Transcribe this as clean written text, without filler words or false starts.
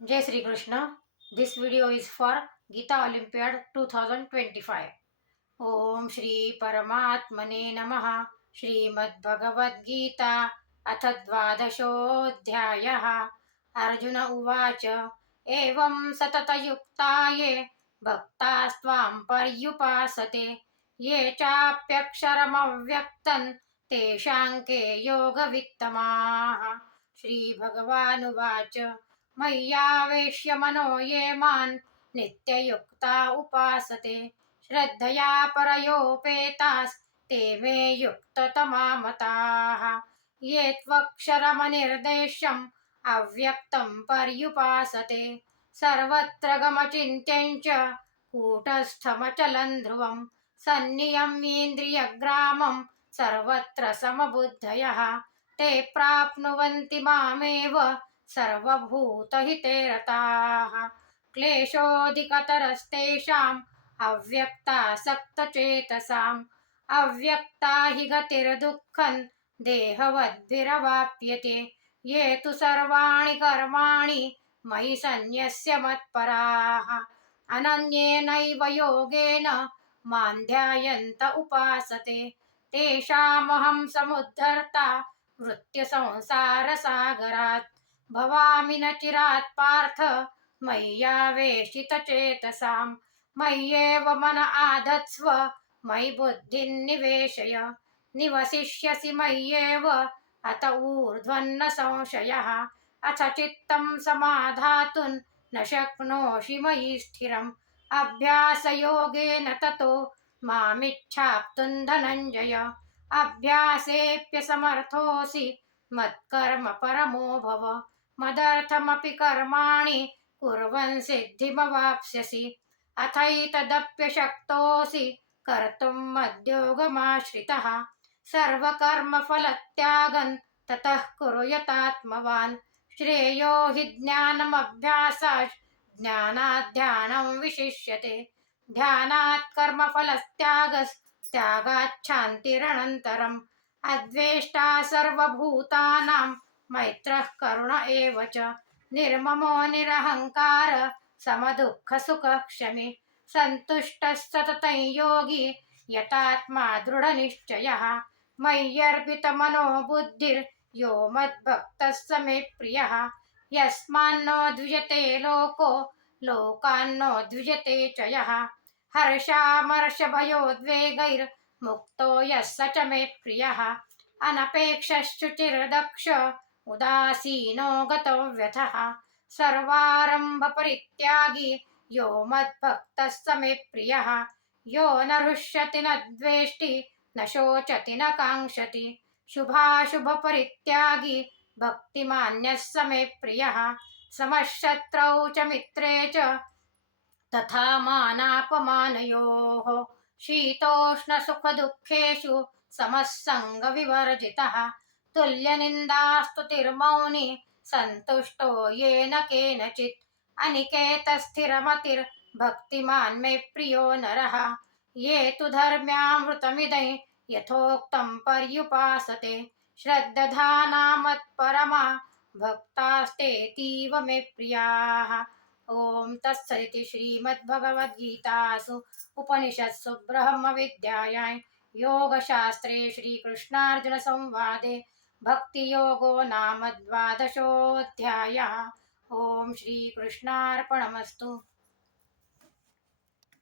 Jai Sri Krishna. This video is for Gita Olympiad 2025. Om Shri Paramatmane Namaha. Shrimad Bhagavad Gita अथ द्वादशोऽध्यायः। अर्जुन उवाच एवं सततयुक्ता ये भक्तास्त्वां पर्युपासते ये चाप्यक्षरमव्यक्तं तेषां के योगवित्तमाः। श्रीभगवानुवाच मय्यावेश्य मनो ये मां नित्ययुक्ता उपासते श्रद्धया परयोपेतास्ते मे युक्ततमा मताः। ये त्वक्षरमनिर्देश्यम् अव्यक्तं पर्युपासते सर्वत्र गमचिन्त्यं च कूटस्थमचलं ध्रुवं सन्नियम्येन्द्रियग्रामं सर्वत्र समबुद्धयः ते प्राप्नुवन्ति मामेव सर्वभूतहिते रताः। क्लेशोऽधिकतरस्तेषाम् अव्यक्तासक्तचेतसाम् अव्यक्ता हि गतिर्दुःखं देहवद्भिरवाप्यते ये तु सर्वाणि कर्माणि मयि सन्न्यस्य मत्पराः अनन्येनैव योगेन मां ध्यायन्त उपासते तेषामहं समुद्धर्ता मृत्युसंसारसागरात् भवामि न चिरात् पार्थ मय्यावेशितचेतसाम् मय्येव मन आधत्स्व मयि बुद्धिं निवेशय निवसिष्यसि मय्येव अत ऊर्ध्वन्न संशयः अथ चित्तं समाधातुं न शक्नोषि मयि स्थिरम् अभ्यासयोगेन ततो मामिच्छाप्तुं धनञ्जय अभ्यासेऽप्यसमर्थोऽसि मत्कर्म परमो भव मदर्थमपि कर्माणि कुर्वन् सिद्धिमवाप्स्यसि अथैतदप्यशक्तोऽसि कर्तुं मद्योगमाश्रितः सर्वकर्मफलत्यागं ततः कुरु यतात्मवान् श्रेयो हि ज्ञानमभ्यासात् ज्ञानात् ध्यानं विशिष्यते ध्यानात् कर्मफलत्यागात् शान्तिरनन्तरम् अद्वेष्टा सर्वभूतानां मैत्रः करुण एव च निर्ममो निरहङ्कार समदुःखसुखक्षमी सन्तुष्टः सततं योगी यतात्मा दृढनिश्चयः मय्यर्पितमनो बुद्धिर्यो मद्भक्तः स मे प्रियः यस्मान्नो द्विजते लोको लोकान्नो द्विजते च यः हर्षामर्षभयोद्वेगैर्मुक्तो यः स च मे प्रियः अनपेक्षश्चुचिर्दक्ष उदासीनो गतव्यथः सर्वारम्भपरित्यागी यो मद्भक्तः स मे प्रियः यो न हृष्यति न द्वेष्टि न शोचति न काङ्क्षति शुभाशुभपरित्यागी भक्तिमान्यः स मे प्रियः समशत्रौ च मित्रे च तथा मानापमानयोः शीतोष्णसुखदुःखेषु समः सङ्गविवर्जितः तुल्यनिन्दास्तुतिर्मौनी सन्तुष्टो येन केनचित् अनिकेतस्थिरमतिर्भक्तिमान् मे प्रियो नरः ये तु धर्म्यामृतमिदं यथोक्तं पर्युपासते श्रद्दधाना मत्परमा भक्तास्तेतीव मे प्रियाः। ॐ तत्सदिति श्रीमद्भगवद्गीतासु उपनिषत्सु ब्रह्मविद्यायां योगशास्त्रे श्रीकृष्णार्जुनसंवादे भक्तियोगो नाम द्वादशोऽध्यायः। ॐ श्रीकृष्णार्पणमस्तु।